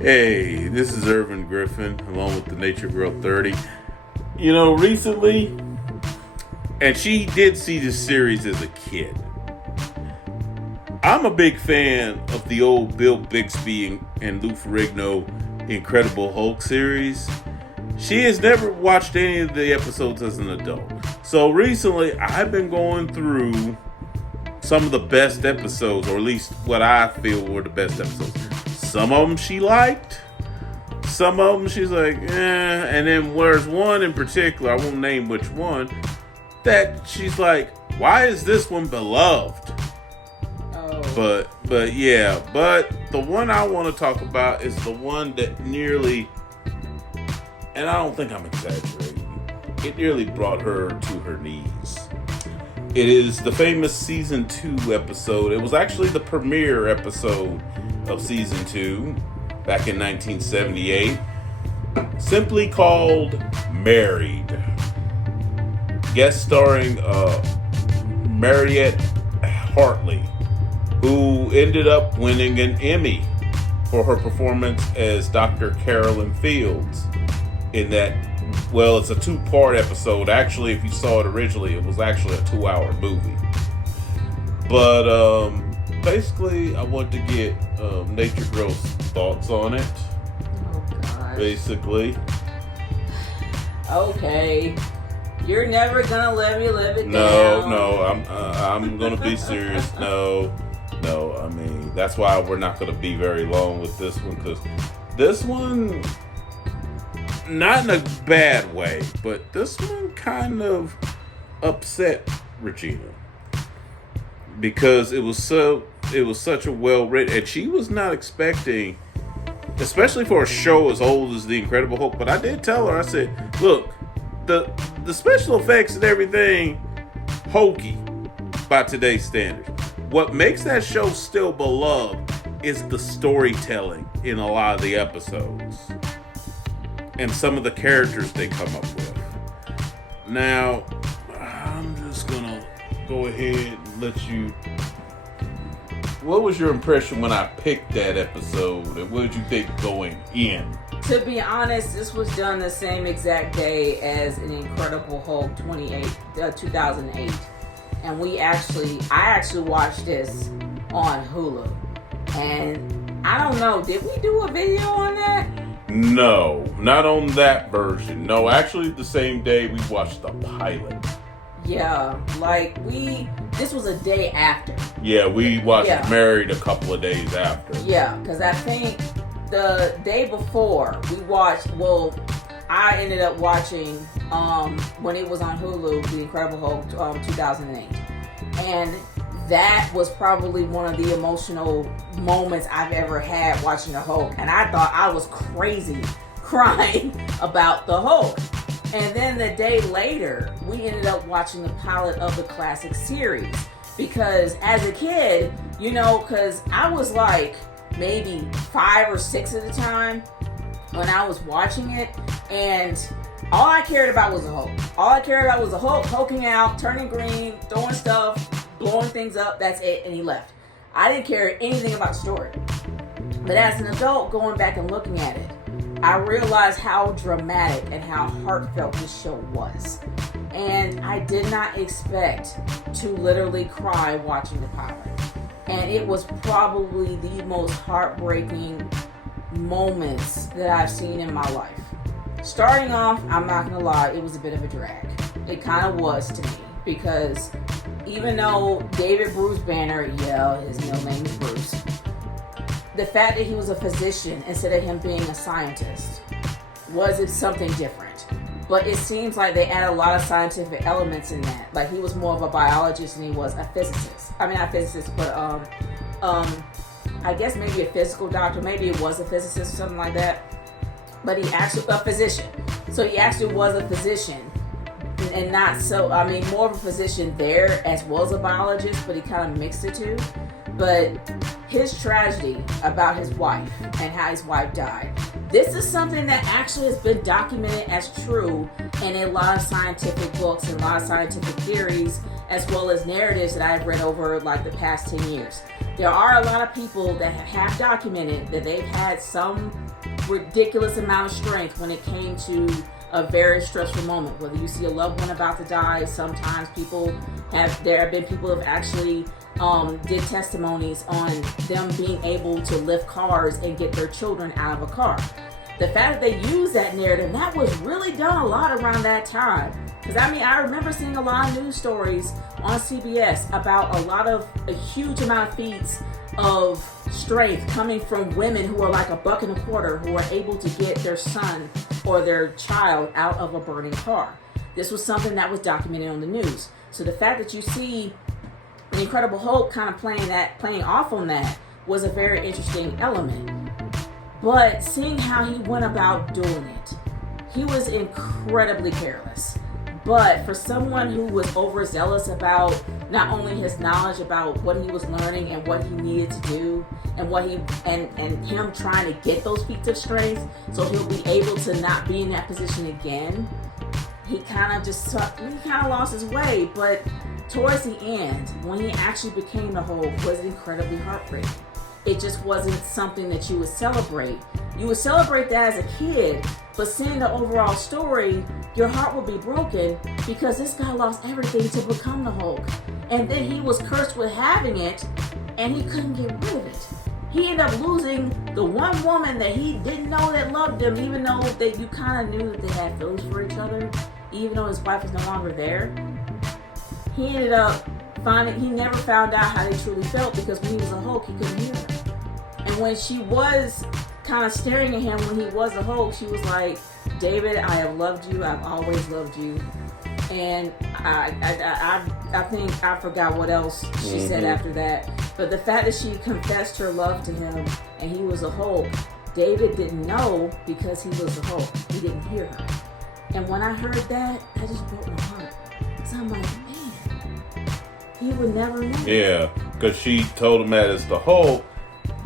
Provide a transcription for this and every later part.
Hey, this is Irvin Griffin, along with TheNaturegirl30. You know, recently, and she did see this series as a kid. I'm a big fan of the old Bill Bixby and Lou Ferrigno Incredible Hulk series. She has never watched any of the episodes as an adult. So recently, I've been going through some of the best episodes, or at least what I feel were the best episodes. Some of them she liked. Some of them she's like, And then there's one in particular, I won't name which one, that she's like, why is this one beloved? Oh. But the one I want to talk about is the one that nearly, and I don't think I'm exaggerating, it nearly brought her to her knees. It is the famous season 2 episode. It was actually the premiere episode of season 2 back in 1978, simply called Married. Guest starring Mariette Hartley, who ended up winning an Emmy for her performance as Dr. Carolyn Fields in that. Well, it's a 2-part episode. Actually, if you saw it originally, it was actually a 2-hour movie. But basically, I want to get Nature Girl's thoughts on it. Oh, gosh. Basically. Okay. You're never gonna let me live it down. No, I'm gonna be serious. No. I mean, that's why we're not gonna be very long with this one, because this one, not in a bad way, but this one kind of upset Regina, because it was such a well written, and she was not expecting, especially for a show as old as The Incredible Hulk. But I did tell her, I said, look, the special effects and everything hokey by today's standards. What makes that show still beloved is the storytelling in a lot of the episodes and some of the characters they come up with. Now, I'm just gonna go ahead and let you. What was your impression when I picked that episode, and what did you think going in? To be honest, this was done the same exact day as an Incredible Hulk 2008. And I actually watched this on Hulu. And I don't know, did we do a video on that? No, not on that version. No, actually the same day we watched the pilot. Yeah, this was a day after. Yeah, we watched Married a couple of days after. Yeah, because I think the day before I ended up watching when it was on Hulu, The Incredible Hulk 2008. And that was probably one of the emotional moments I've ever had watching the Hulk. And I thought I was crazy crying about the Hulk. And then the day later, we ended up watching the pilot of the classic series. Because as a kid, because I was like maybe 5 or 6 at the time when I was watching it. And all I cared about was the Hulk. All I cared about was the Hulk hulking out, turning green, throwing stuff, blowing things up. That's it. And he left. I didn't care anything about the story. But as an adult, going back and looking at it, I realized how dramatic and how heartfelt this show was. And I did not expect to literally cry watching the pilot. And it was probably the most heartbreaking moments that I've seen in my life. Starting off, I'm not going to lie, it was a bit of a drag. It kind of was to me. Because even though David Bruce Banner, his middle name is Bruce, the fact that he was a physician instead of him being a scientist was something different. But it seems like they add a lot of scientific elements in that. Like, he was more of a biologist than he was a physicist. I mean, not physicist, but I guess maybe a physical doctor. Maybe it was a physicist or something like that. But he actually, a physician. So he actually was a physician. And more of a physician there as well as a biologist, but he kind of mixed the two. But his tragedy about his wife and how his wife died, this is something that actually has been documented as true in a lot of scientific books and a lot of scientific theories, as well as narratives that I've read over like the past 10 years. there are a lot of people that have documented that they've had some ridiculous amount of strength when it came to a very stressful moment. Whether you see a loved one about to die, sometimes there have been people who have actually did testimonies on them being able to lift cars and get their children out of a car. The fact that they use that narrative, that was really done a lot around that time. Because I remember seeing a lot of news stories on CBS about a huge amount of feats of strength coming from women who are like $1.25 who are able to get their son or their child out of a burning car. This was something that was documented on the news. So the fact that you see the Incredible Hulk kind of playing off on that was a very interesting element. But seeing how he went about doing it, he was incredibly careless. But for someone who was overzealous about not only his knowledge about what he was learning and what he needed to do, and him trying to get those feats of strength so he'll be able to not be in that position again, he kind of lost his way. But towards the end, when he actually became the Hulk, was incredibly heartbreaking. It just wasn't something that you would celebrate. You would celebrate that as a kid, but seeing the overall story, your heart would be broken because this guy lost everything to become the Hulk. And then he was cursed with having it, and he couldn't get rid of it. He ended up losing the one woman that he didn't know that loved him, even though that you kind of knew that they had feelings for each other, even though his wife was no longer there. He ended up he never found out how they truly felt because when he was a Hulk, he couldn't hear her. And when she was kind of staring at him when he was a Hulk, she was like, David, I have loved you. I've always loved you. And I think I forgot what else she said after that. But the fact that she confessed her love to him and he was a Hulk, David didn't know because he was a Hulk. He didn't hear her. And when I heard that just broke my heart. Because I'm like, man, he would never know. Yeah, because she told him that it's the Hulk.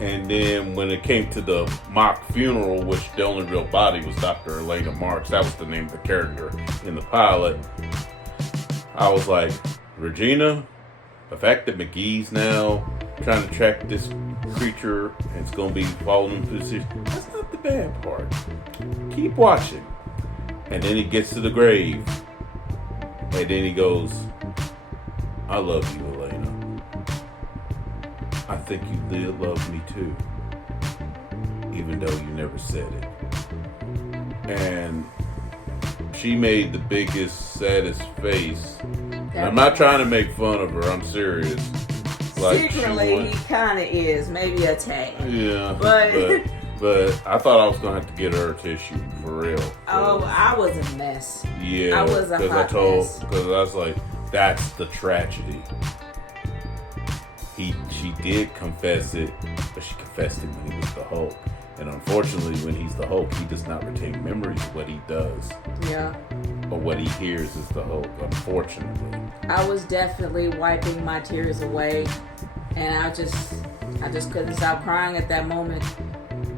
And then when it came to the mock funeral, which the only real body was Dr. Elena Marks, that was the name of the character in the pilot, I was like, Regina, the fact that McGee's now trying to track this creature and it's going to be following him through the series, that's not the bad part. Keep watching. And then he gets to the grave. And then he goes, I love you, Elena. I think you did love me too, even though you never said it. And she made the biggest, saddest face. And I'm not trying to make fun of her. I'm serious. Like secretly, he kind of is, maybe a tad. Yeah, but I thought I was gonna have to get her a tissue for real. Oh, I was a mess. Yeah, I was a hot mess. Because I was like, that's the tragedy. She did confess it, but she confessed it when he was the Hulk. And unfortunately, when he's the Hulk, he does not retain memories of what he does. Yeah. But what he hears is the Hulk, unfortunately. I was definitely wiping my tears away. And I just couldn't stop crying at that moment.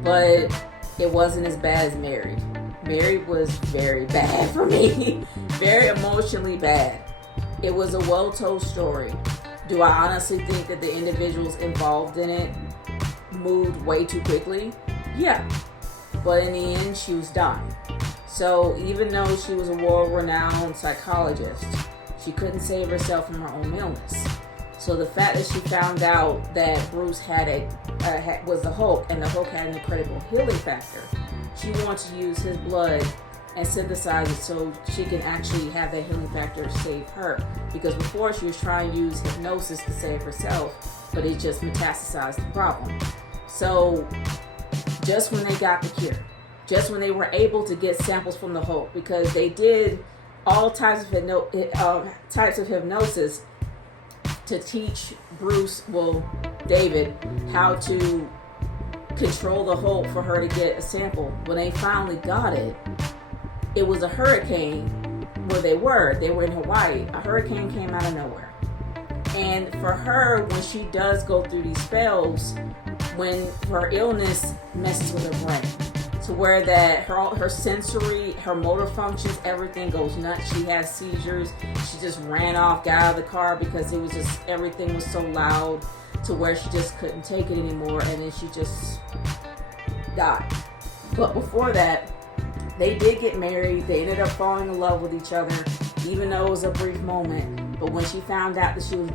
But it wasn't as bad as Married. Married was very bad for me. Very emotionally bad. It was a well-told story. Do I honestly think that the individuals involved in it moved way too quickly? Yeah. But in the end, she was done. So even though she was a world-renowned psychologist, she couldn't save herself from her own illness. So the fact that she found out that Bruce was the Hulk, and the Hulk had an incredible healing factor, she wanted to use his blood and synthesize it so she can actually have that healing factor save her. Because before she was trying to use hypnosis to save herself, but it just metastasized the problem. So just when they got the cure, just when they were able to get samples from the Hulk, because they did all types of hypnosis to teach David, how to control the Hulk for her to get a sample. When they finally got it, it was a hurricane where they were in Hawaii. A hurricane came out of nowhere. And for her, when she does go through these spells, when her illness messes with her brain, to where that her sensory, her motor functions, everything goes nuts. She has seizures. She just ran off, got out of the car because it was just, everything was so loud, to where she just couldn't take it anymore, and then she just died. But before that, they did get married. They ended up falling in love with each other, even though it was a brief moment. But when she found out that she was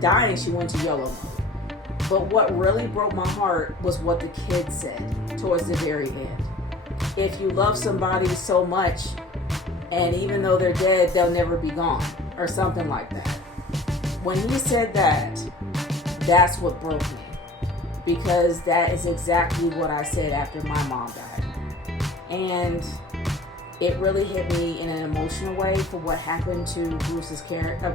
dying, she went to YOLO mode. But what really broke my heart was what the kid said towards the very end. If you love somebody so much, and even though they're dead, they'll never be gone, or something like that. When he said that, that's what broke me. Because that is exactly what I said after my mom died. And it really hit me in an emotional way for what happened to Bruce's character,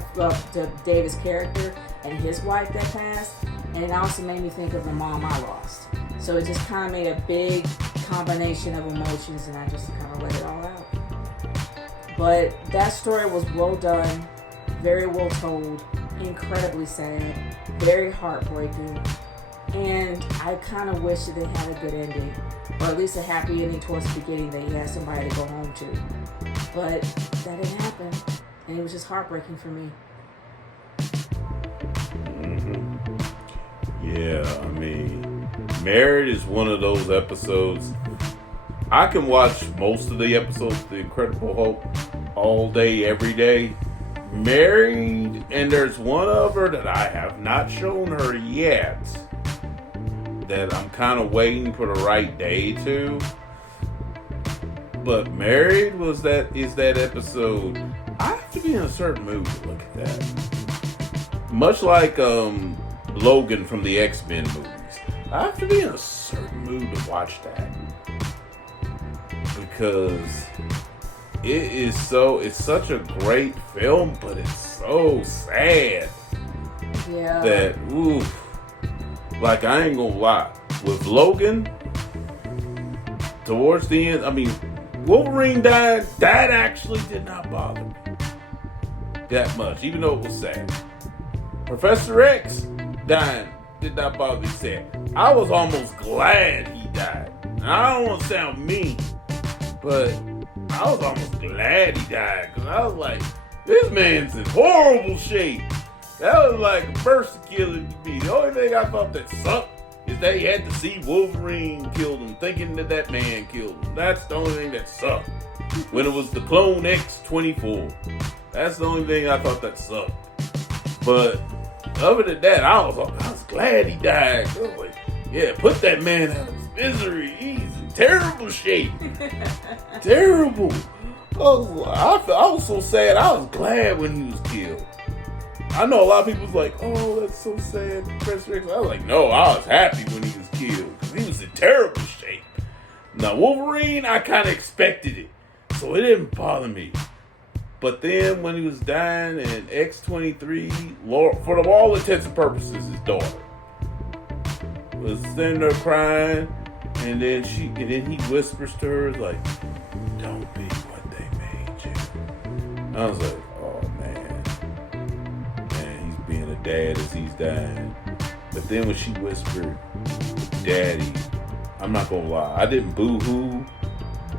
to David's character and his wife that passed. And it also made me think of the mom I lost. So it just kind of made a big combination of emotions, and I just kind of let it all out. But that story was well done, very well told, incredibly sad, very heartbreaking. And I kind of wish that they had a good ending, or at least a happy ending towards the beginning that you had somebody to go home to. But that didn't happen, and it was just heartbreaking for me. Yeah, I mean, Married is one of those episodes. I can watch most of the episodes of The Incredible Hulk all day, every day. Married, and there's one of her that I have not shown her yet, that I'm kind of waiting for the right day to. But Married is that episode. I have to be in a certain mood to look at that. Much like Logan from the X-Men movies. I have to be in a certain mood to watch that. Because it's such a great film, but it's so sad. Yeah. That, oof. Like, I ain't gonna lie. With Logan, towards the end, I mean, Wolverine died. That actually did not bother me that much, even though it was sad. Professor X dying did not bother me sad. I was almost glad he died. Now, I don't want to sound mean, but I was almost glad he died, because I was like, this man's in horrible shape. That was like a mercy killing to me. The only thing I thought that sucked is that he had to see Wolverine kill him, thinking that man killed him. That's the only thing that sucked. When it was the Clone X-24. That's the only thing I thought that sucked. But other than that, I was glad he died. I was like, yeah, put that man out of his misery. He's in terrible shape. Terrible. I was so sad. I was glad when he was killed. I know a lot of people was like, oh, that's so sad, Professor X. I was like, no, I was happy when he was killed, because he was in terrible shape. Now, Wolverine, I kind of expected it, so it didn't bother me. But then when he was dying, and X-23, for all intents and purposes, his daughter was sitting there crying, and then he whispers to her, like, don't be what they made you. I was like, oh man, he's being a dad as he's dying. But then when she whispered, Daddy, I'm not gonna lie, I didn't boo-hoo,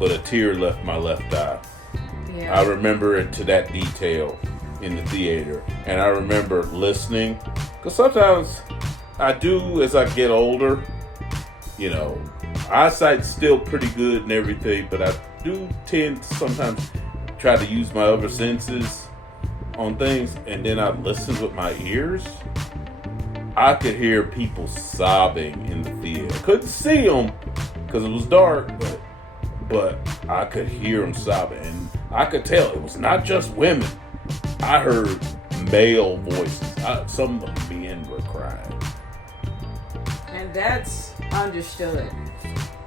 but a tear left my left eye. Yeah. I remember it to that detail in the theater. And I remember listening, because sometimes I do, as I get older, eyesight's still pretty good and everything, but I do tend to sometimes try to use my other senses on things, and then I listen with my ears. I could hear people sobbing in the theater. Couldn't see them because it was dark, but I could hear them sobbing, and I could tell it was not just women. I heard male voices. Some of the men were crying. And that's understood.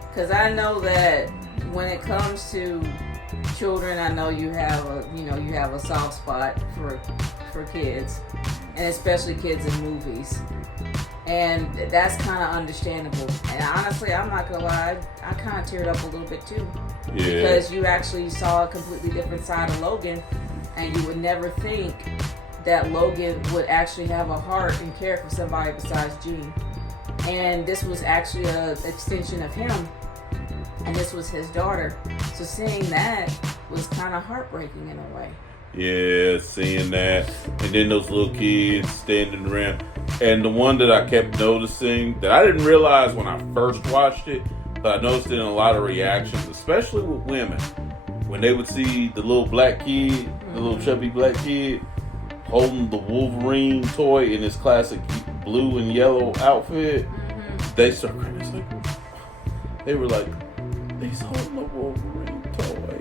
Because I know that when it comes to children, I know you have a soft spot for kids, and especially kids in movies. And that's kind of understandable. And honestly, I'm not gonna lie, I kind of teared up a little bit too. Yeah. Because you actually saw a completely different side of Logan, and you would never think that Logan would actually have a heart and care for somebody besides Jean. And this was actually an extension of him, and this was his daughter. So seeing that was kind of heartbreaking in a way. Yeah, seeing that, and then those little kids standing around. And the one that I kept noticing that I didn't realize when I first watched it, but I noticed it in a lot of reactions, especially with women, when they would see the little black kid, the little chubby black kid, holding the Wolverine toy in his classic blue and yellow outfit, they started crying. It's like, they were like, he's holding the Wolverine toy.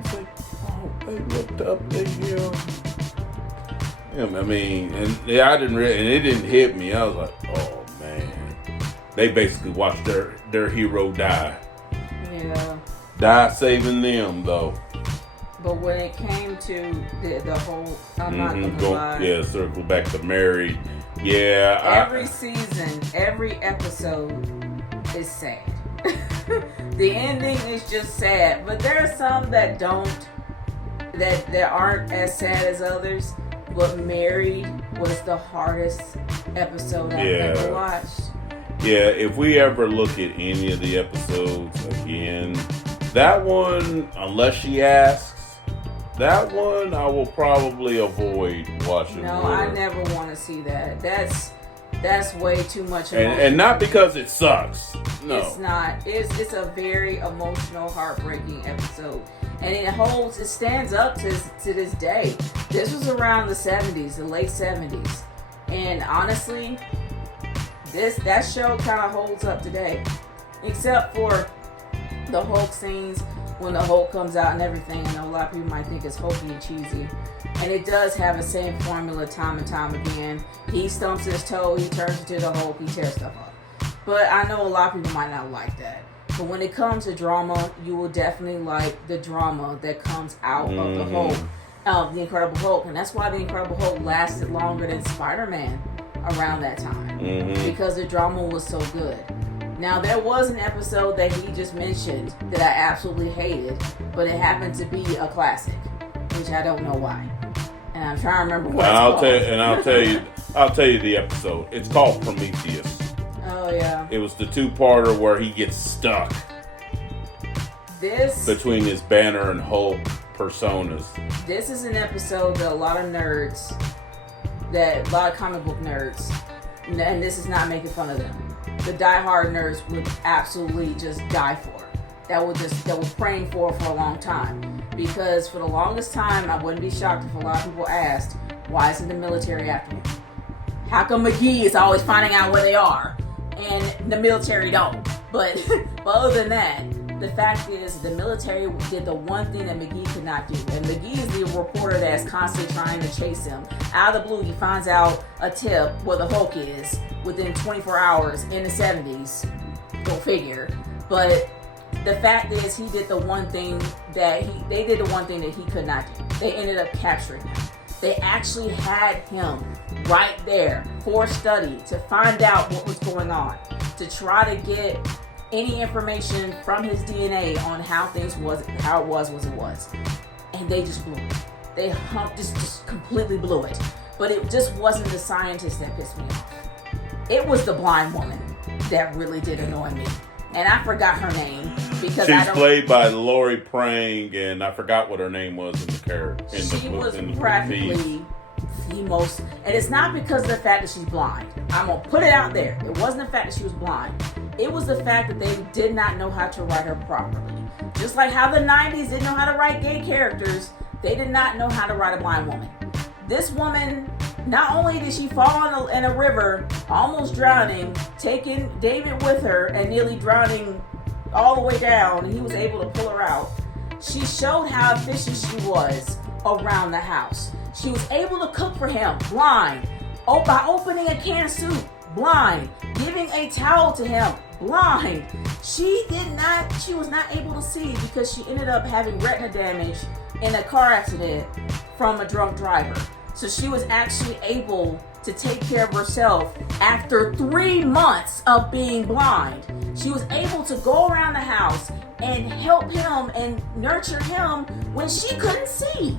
It's like, oh, they looked up at him. I mean, and I didn't really, and it didn't hit me. I was like, oh man, they basically watched their hero die. Yeah. Die saving them though. But when it came to the whole, I'm not gonna lie. Yeah, circle back to married. Yeah. Every season, every episode is sad. The ending is just sad. But there are some that aren't as sad as others. But Married was the hardest episode I've ever watched. Yeah, if we ever look at any of the episodes again, that one, unless she asks, that one I will probably avoid watching. No, I never want to see that. That's way too much emotion. And not because it sucks. No. It's not. It's a very emotional, heartbreaking episode. And it stands up to this day. This was around the 70s, the late 70s. And honestly, that show kind of holds up today. Except for the Hulk scenes when the Hulk comes out and everything. I know a lot of people might think it's hokey and cheesy. And it does have the same formula time and time again. He stumps his toe, he turns into the Hulk, he tears stuff up. But I know a lot of people might not like that. But when it comes to drama, you will definitely like the drama that comes out of the Hulk, of the Incredible Hulk. And that's why the Incredible Hulk lasted longer than Spider-Man around that time. Because the drama was so good. Now, there was an episode that he just mentioned that I absolutely hated, but it happened to be a classic, which I don't know why. And I'm trying to remember what it's called. I'll tell you the episode. It's called Prometheus. Oh, yeah. It was the two-parter where he gets stuck between his Banner and Hulk personas. This is an episode that a lot of comic book nerds, and this is not making fun of them, the diehard nerds would absolutely just die for. That were praying for a long time. Because for the longest time, I wouldn't be shocked if a lot of people asked, why isn't the military after him? How come McGee is always finding out where they are? And the military don't. But other than that, the fact is the military did the one thing that McGee could not do. And McGee is the reporter that's constantly trying to chase him. Out of the blue, he finds out a tip where the Hulk is within 24 hours in the 70s. Go figure. But the fact is they did the one thing that he could not do. They ended up capturing him. They actually had him right there for study to find out what was going on, to try to get any information from his DNA on how it was. And they just blew it. They just completely blew it. But it just wasn't the scientist that pissed me off. It was the blind woman that really did annoy me. And I forgot her name because she's played by Lori Prang, and I forgot what her name was in the character. She was practically the most, and it's not because of the fact that she's blind. I'm gonna put it out there. It wasn't the fact that she was blind. It was the fact that they did not know how to write her properly. Just like how the 90s didn't know how to write gay characters, they did not know how to write a blind woman. This woman, not only did she fall in a river, almost drowning, taking David with her and nearly drowning all the way down, and he was able to pull her out. She showed how efficient she was around the house. She was able to cook for him, blind. By opening a can of soup, blind. Giving a towel to him, blind. She was not able to see because she ended up having retina damage in a car accident from a drunk driver. So she was actually able to take care of herself after 3 months of being blind. She was able to go around the house and help him and nurture him when she couldn't see.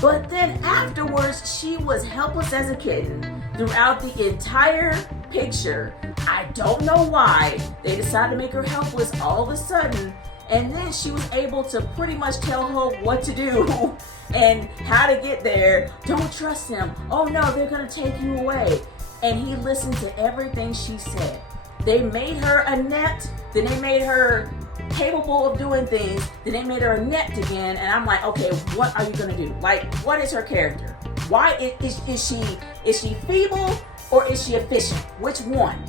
But then afterwards, she was helpless as a kitten throughout the entire picture. I don't know why they decided to make her helpless all of a sudden. And then she was able to pretty much tell her what to do and how to get there. Don't trust them. Oh no, they're going to take you away. and he listened to everything she said. They made her inept, then they made her capable of doing things, then they made her inept again, and I'm like, okay, what are you gonna do? Like, what is her character? Why is she feeble or is she efficient? Which one?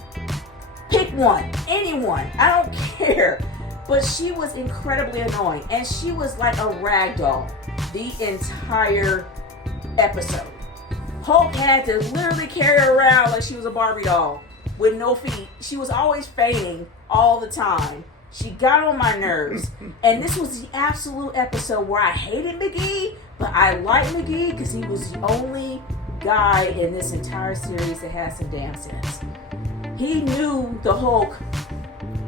Pick one, anyone, I don't care. But she was incredibly annoying, and she was like a rag doll the entire episode. Hulk had to literally carry her around like she was a Barbie doll with no feet. She was always fainting all the time. She got on my nerves. And this was the absolute episode where I hated McGee, but I liked McGee because he was the only guy in this entire series that had some damn sense. He knew the Hulk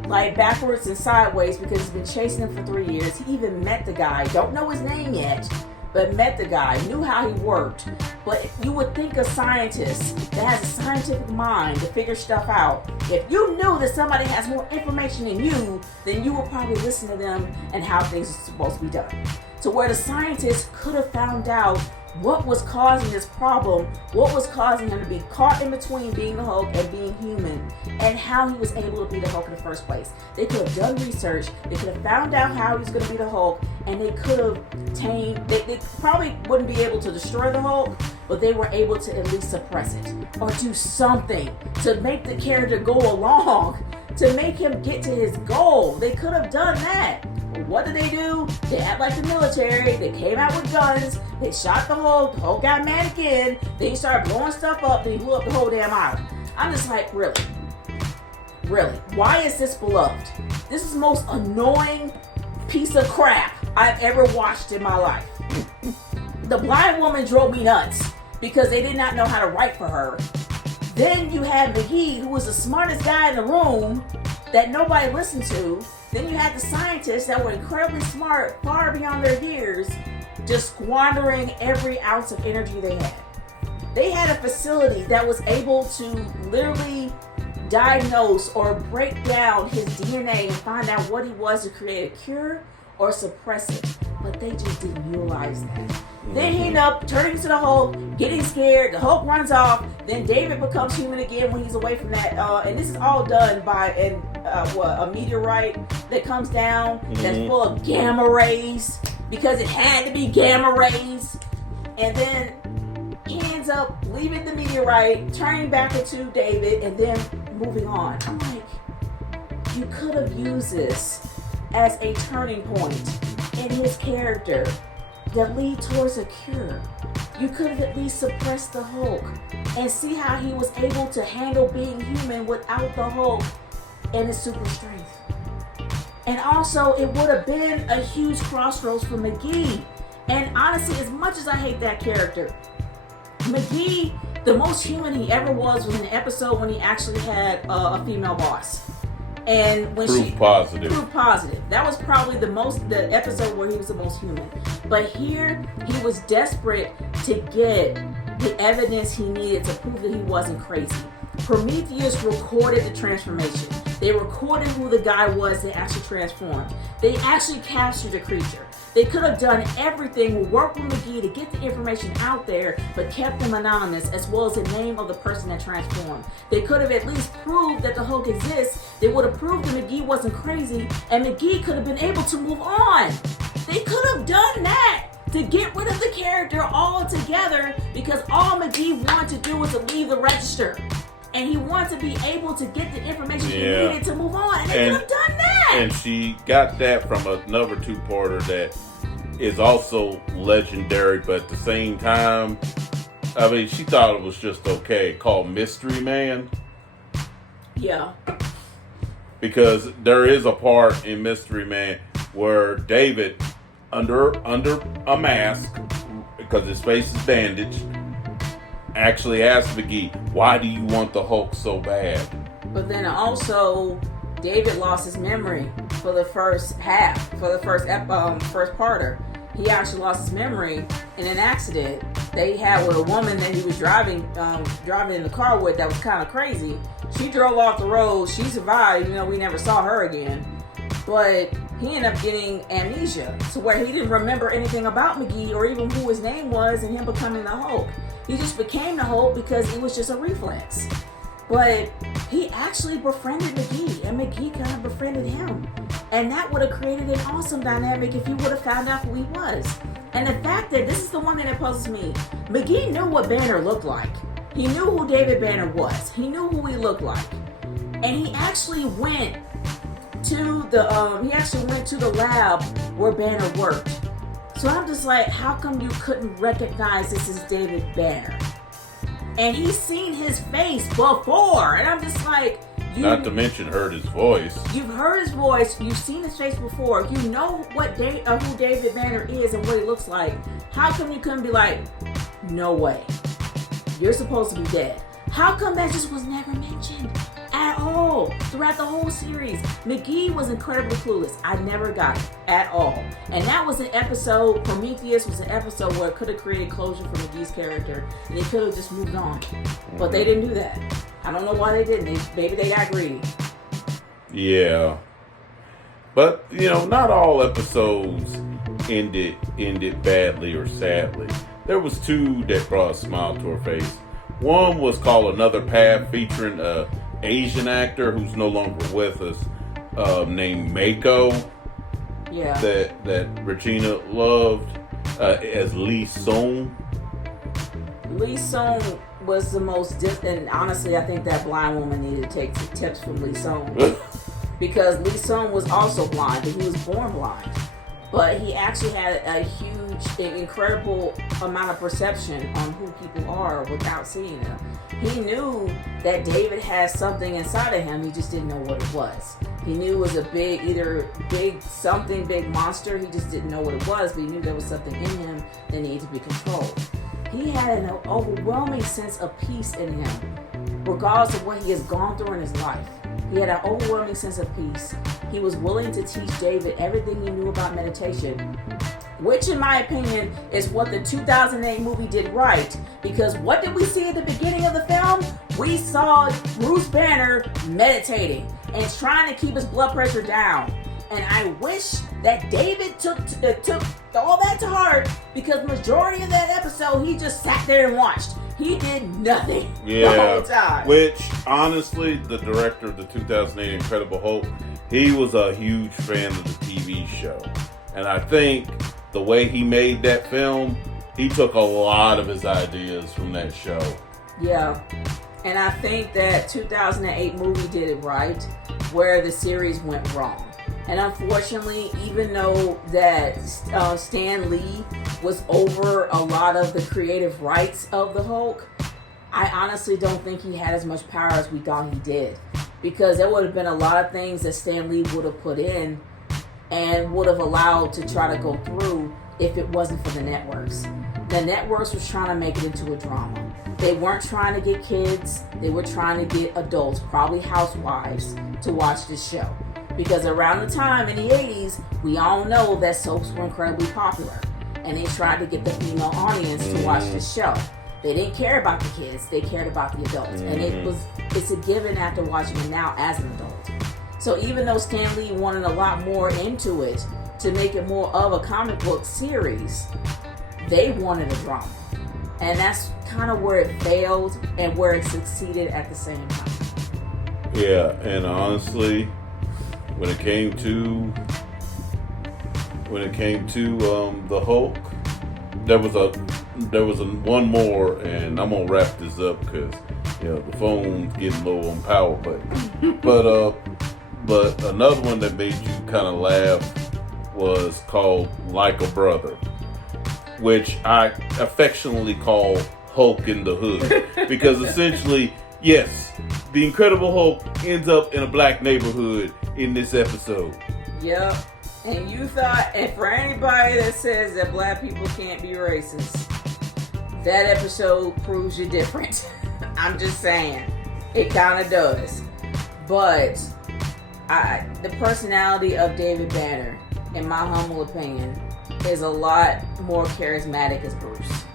like backwards and sideways because he's been chasing him for 3 years. He even met the guy. Don't know his name yet, but met the guy, knew how he worked. But you would think a scientist that has a scientific mind to figure stuff out, if you knew that somebody has more information than you, then you would probably listen to them and how things are supposed to be done. To where the scientist could have found out what was causing this problem, what was causing him to be caught in between being the Hulk and being human, and how he was able to be the Hulk in the first place. They could have done research, they could have found out how he was going to be the Hulk, and they could have tamed, they probably wouldn't be able to destroy the Hulk, but they were able to at least suppress it, or do something to make the character go along, to make him get to his goal. They could have done that. What did they do? They act like the military. They came out with guns. They shot the Hulk got mad again. Then he started blowing stuff up. Then he blew up the whole damn island. I'm just like, really? Really? Why is this beloved? This is the most annoying piece of crap I've ever watched in my life. The blind woman drove me nuts because they did not know how to write for her. Then you had McGee, who was the smartest guy in the room that nobody listened to. Then you had the scientists that were incredibly smart, far beyond their years, just squandering every ounce of energy they had. They had a facility that was able to literally diagnose or break down his DNA and find out what he was to create a cure or suppress it. But they just didn't utilize that. Then he ended up turning into the Hulk, getting scared, the Hulk runs off, then David becomes human again when he's away from that, and this is all done by a meteorite that comes down that's full of gamma rays, because it had to be gamma rays, and then he ends up leaving the meteorite, turning back into David, and then moving on. I'm like, you could have used this as a turning point in his character that lead towards a cure. You could have at least suppressed the Hulk and see how he was able to handle being human without the Hulk and his super strength. And also, it would have been a huge crossroads for McGee. And honestly, as much as I hate that character, McGee, the most human he ever was in the episode when he actually had a female boss. And when proof positive. That was probably the episode where he was the most human. But here, he was desperate to get the evidence he needed to prove that he wasn't crazy. Prometheus recorded the transformation. They recorded who the guy was that actually transformed. They actually captured the creature. They could have done everything, worked with McGee to get the information out there, but kept them anonymous, as well as the name of the person that transformed. They could have at least proved that the Hulk exists. They would have proved that McGee wasn't crazy, and McGee could have been able to move on. They could have done that to get rid of the character altogether, because all McGee wanted to do was to leave the register. And he wanted to be able to get the information he needed to move on. And they could have done that. And she got that from another two-parter that is also legendary, but at the same time, I mean, she thought it was just okay, called Mystery Man. Yeah. Because there is a part in Mystery Man where David, under a mask, because his face is bandaged, actually asked McGee, why do you want the Hulk so bad? But then also, David lost his memory for the first half, for the first parter. He actually lost his memory in an accident they had with a woman that he was driving in the car with that was kind of crazy. She drove off the road. She survived. We never saw her again. But he ended up getting amnesia to where he didn't remember anything about McGee or even who his name was and him becoming the Hulk. He just became the Hulk because it was just a reflex. But he actually befriended McGee, and McGee kind of befriended him. And that would have created an awesome dynamic if he would have found out who he was. And the fact that, this is the one thing that puzzles me, McGee knew what Banner looked like. He knew who David Banner was. He knew who he looked like. And he actually went to the lab where Banner worked. So I'm just like, how come you couldn't recognize this as David Banner? And he's seen his face before, and I'm just like, not to mention heard his voice. You've heard his voice. You've seen his face before. You know who David Banner is and what he looks like. How come you couldn't be like, no way, you're supposed to be dead? How come that just was never mentioned at all throughout the whole series? McGee was incredibly clueless. I never got it at all. And that was an episode, Prometheus was an episode where it could have created closure for McGee's character, and he could have just moved on. But they didn't do that. I don't know why they didn't. Maybe they got greedy. Yeah. But, not all episodes ended badly or sadly. There was 2 that brought a smile to her face. One was called Another Path, featuring an Asian actor who's no longer with us, named Mako. Yeah. That Regina loved, as Lee Sung. Lee Sung was the most and honestly, I think that blind woman needed to take tips from Lee Sung. Because Lee Sung was also blind, but he was born blind. But he actually had a huge, incredible amount of perception on who people are without seeing them. He knew that David had something inside of him, he just didn't know what it was. He knew it was a big monster, he just didn't know what it was, but he knew there was something in him that needed to be controlled. He had an overwhelming sense of peace in him, regardless of what he has gone through in his life. He had an overwhelming sense of peace. He was willing to teach David everything he knew about meditation, which in my opinion is what the 2008 movie did right. Because what did we see at the beginning of the film? We saw Bruce Banner meditating and trying to keep his blood pressure down. And I wish that David took all that to heart, because majority of that episode he just sat there and watched. He did nothing the whole time. Which, honestly, the director of the 2008 Incredible Hulk, he was a huge fan of the TV show. And I think the way he made that film, he took a lot of his ideas from that show. Yeah. And I think that 2008 movie did it right, where the series went wrong. And unfortunately, even though that Stan Lee was over a lot of the creative rights of the Hulk, I honestly don't think he had as much power as we thought he did. Because there would have been a lot of things that Stan Lee would have put in and would have allowed to try to go through if it wasn't for the networks. The networks was trying to make it into a drama. They weren't trying to get kids. They were trying to get adults, probably housewives, to watch this show. Because around the time in the 80s, we all know that soaps were incredibly popular. And they tried to get the female audience to watch this show. They didn't care about the kids, they cared about the adults. And it's a given after watching it now as an adult. So even though Stan Lee wanted a lot more into it to make it more of a comic book series, they wanted a drama. And that's kind of where it failed and where it succeeded at the same time. Yeah, and honestly, when it came to the Hulk, there was one more, and I'm gonna wrap this up because the phone's getting low on power. But another one that made you kind of laugh was called Like a Brother, which I affectionately call Hulk in the Hood, because essentially, yes, the Incredible Hulk ends up in a black neighborhood in this episode. Yep. And you thought, and for anybody that says that black people can't be racist, that episode proves you different. I'm just saying. It kind of does. But the personality of David Banner, in my humble opinion, is a lot more charismatic as Bruce.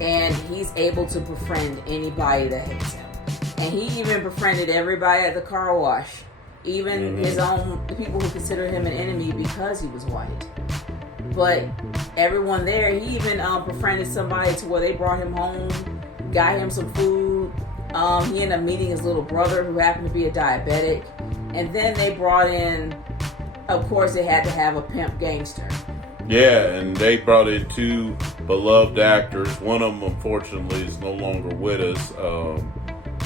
And he's able to befriend anybody that hates him. And he even befriended everybody at the car wash. Even the people who consider him an enemy because he was white. But everyone there, he even befriended somebody to where they brought him home got him some food. He ended up meeting his little brother who happened to be a diabetic. And then they brought in, of course, they had to have a pimp gangster. Yeah, and they brought in two beloved actors. One of them, unfortunately, is no longer with us.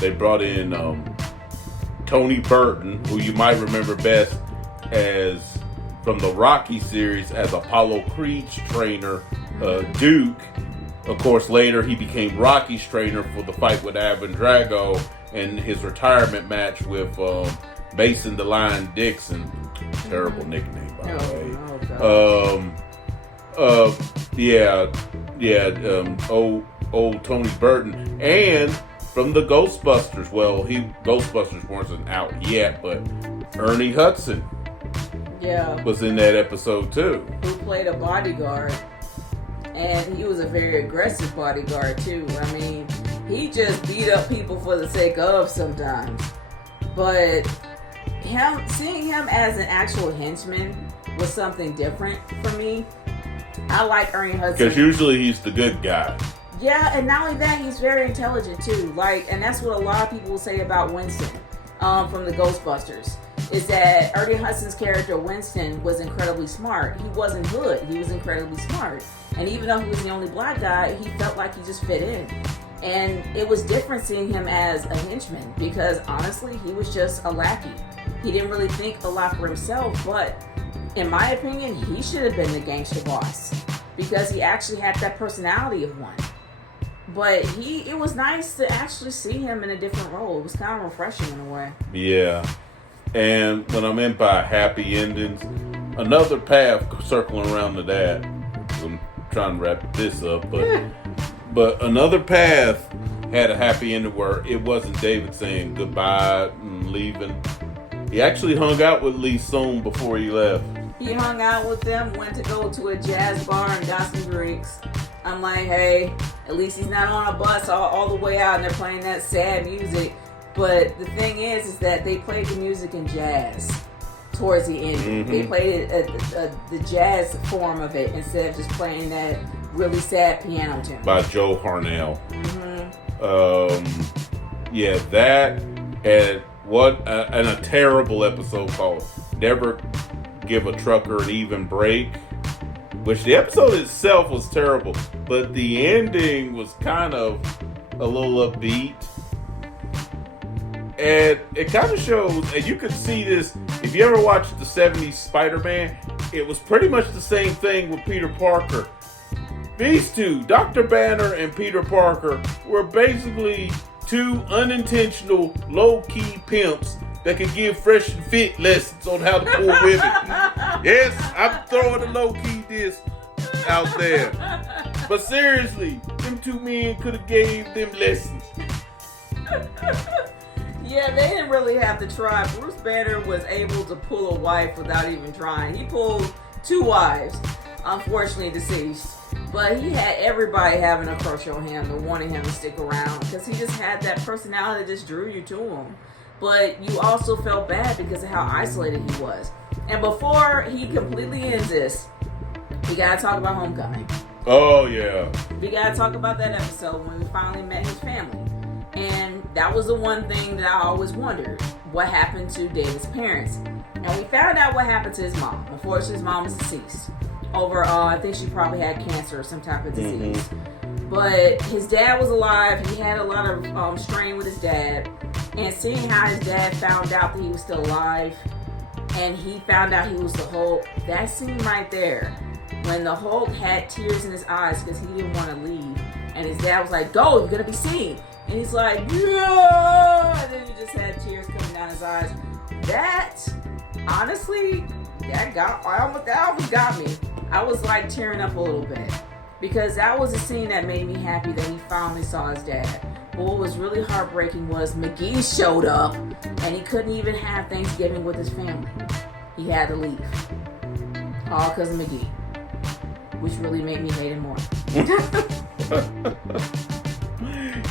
They brought in Tony Burton, who you might remember best as from the Rocky series as Apollo Creed's trainer, Duke. Of course, later he became Rocky's trainer for the fight with Ivan Drago and his retirement match with Mason the Lion Dixon. Terrible nickname, by the way. Old Tony Burton. And from the Ghostbusters. Well, Ghostbusters wasn't out yet, but Ernie Hudson was in that episode too. Who played a bodyguard. And he was a very aggressive bodyguard too. I mean, he just beat up people for the sake of sometimes. But seeing him as an actual henchman was something different for me. I like Ernie Hudson. Because usually he's the good guy. Yeah, and not only that, he's very intelligent too. And that's what a lot of people will say about Winston from the Ghostbusters. Is that Ernie Hudson's character Winston was incredibly smart. He wasn't hood. He was incredibly smart. And even though he was the only black guy, he felt like he just fit in. And it was different seeing him as a henchman because honestly, he was just a lackey. He didn't really think a lot for himself, but in my opinion, he should have been the gangster boss because he actually had that personality of one. But it was nice to actually see him in a different role. It was kind of refreshing in a way. Yeah. And when I meant by happy endings, another path circling around to that. I'm trying to wrap this up, but another path had a happy ending where it wasn't David saying goodbye and leaving. He actually hung out with Lee Soon before he left. He hung out with them, went to go to a jazz bar and got some drinks. I'm like, hey, at least he's not on a bus all the way out and they're playing that sad music. But the thing is that they played the music in jazz towards the end. Mm-hmm. They played the jazz form of it instead of just playing that really sad piano tune. By Joe Harnell. Mm-hmm. Yeah, that and and a terrible episode called Never Give a Trucker an Even Break. Which the episode itself was terrible, but the ending was kind of a little upbeat. And it kind of shows, and you could see this, if you ever watched the 70s Spider-Man, it was pretty much the same thing with Peter Parker. These two, Dr. Banner and Peter Parker, were basically two unintentional, low-key pimps that could give fresh and fit lessons on how to pull women. Yes, I'm throwing a low-key diss out there. But seriously, them two men could have gave them lessons. Yeah, they didn't really have to try. Bruce Banner was able to pull a wife without even trying. He pulled 2 wives, unfortunately deceased. But he had everybody having a crush on him and wanting him to stick around because he just had that personality that just drew you to him. But you also felt bad because of how isolated he was. And before he completely ends this, we gotta talk about Homecoming. Oh, yeah. We gotta talk about that episode when we finally met his family. And that was the one thing that I always wondered. What happened to David's parents? And we found out what happened to his mom. Unfortunately, his mom was deceased. I think she probably had cancer or some type of disease. Mm-hmm. But his dad was alive. He had a lot of strain with his dad. And seeing how his dad found out that he was still alive, and he found out he was the Hulk, that scene right there, when the Hulk had tears in his eyes because he didn't want to leave, and his dad was like, "Go, you're gonna be seen," and he's like, "Yeah," and then he just had tears coming down his eyes. That, honestly, that almost got me. I was like tearing up a little bit because that was a scene that made me happy that he finally saw his dad. But what was really heartbreaking was McGee showed up and he couldn't even have Thanksgiving with his family. He had to leave. All because of McGee. Which really made me hate him more.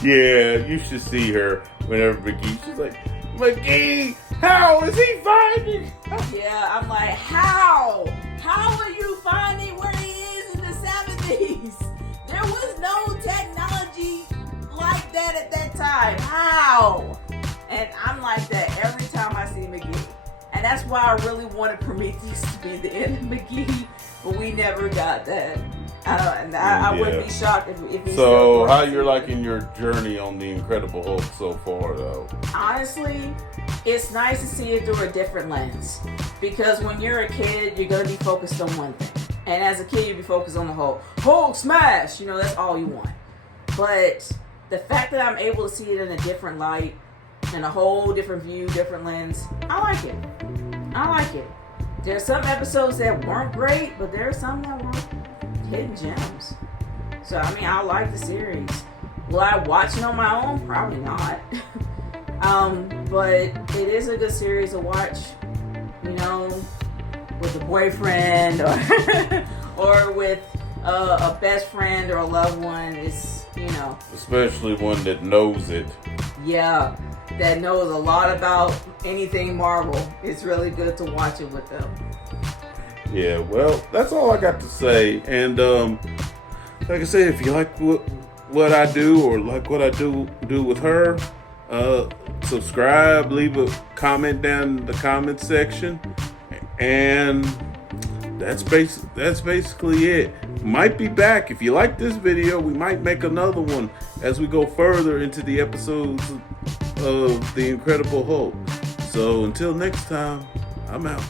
Yeah, you should see her whenever she's like, McGee, how is he finding? Yeah, I'm like, how? How are you finding where he is in the 70s? There was no technology like that's why I really wanted Prometheus to be the end of McGee, but we never got that. I wouldn't be shocked if he. So, how you're liking your journey on the Incredible Hulk so far, though? Honestly, it's nice to see it through a different lens, because when you're a kid, you're gonna be focused on one thing, and as a kid, you'll be focused on the Hulk smash. You know, that's all you want. But the fact that I'm able to see it in a different light, in a whole different view, different lens, I like it. I like it. There's some episodes that weren't great, but there are some that were hidden gems. So, I mean, I like the series. Will I watch it on my own? Probably not. But it is a good series to watch, you know, with a boyfriend or with a best friend or a loved one. It's, you know. Especially one that knows it. Yeah, that knows a lot about anything Marvel. It's really good to watch it with them. Yeah, well, that's all I got to say. And like I said, if you like what I do or like what I do with her, subscribe, leave a comment down in the comment section, and that's basically it. Might be back. If you like this video, we might make another one as we go further into the episodes of The Incredible Hulk. So until next time, I'm out.